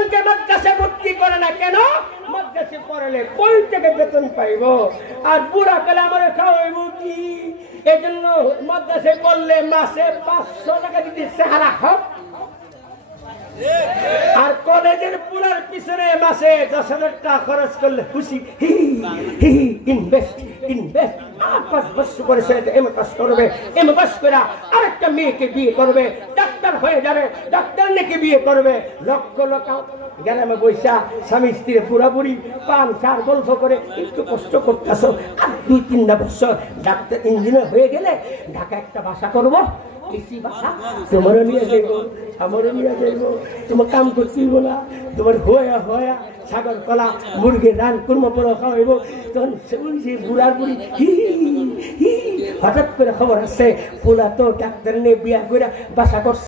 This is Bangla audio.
সন্তানকে মাদ্রাসায় ভর্তি করে না কেন? মাদ্রাসায় পড়ালে কই থেকে বেতন পাইব? আর বুড়া কালে আমার খাওয়াইব কি? এই জন্য মাদ্রাসায় পড়লে মাসে 500 টাকা দিতে চেহারা হোক। আর কলেজের পুরার পিছনে মাসে 10,000 টাকা খরচ করলে খুশি, ইনভেস্ট ইনভেস্ট। 5 বছর করে ছেলেটা এম পাস করবে, এম পাস করে আরেকটা মেয়েকে বিয়ে করবে, ডাক্তার হয়ে যাবে, ডাক্তার নাকি বিয়ে করবে। লক্ষ লক্ষ গ্রামে বৈশা স্বামী স্ত্রী পুরাপুরি পান চার গল্প করে একটু কষ্ট করতেছ। আর 2-3 বছর ডাক্তার ইঞ্জিনিয়ার হয়ে গেলে ঢাকা একটা বাসা করবো, এসি বাসা, তোমারও নিয়ে যাইব, আমারও নিয়ে যাইব। তোমার কাম করতেই বলা, তোমার হয়া হয়া ছাগল কলা মুরগির রান কুর্মা পোড়া খাওয়াইব। তখন সে বুড়ার বুড়ি হঠাৎ করে খবর আসছে পোলা তো ডাক্তার নিয়ে বিয়া করে বাসা করছে।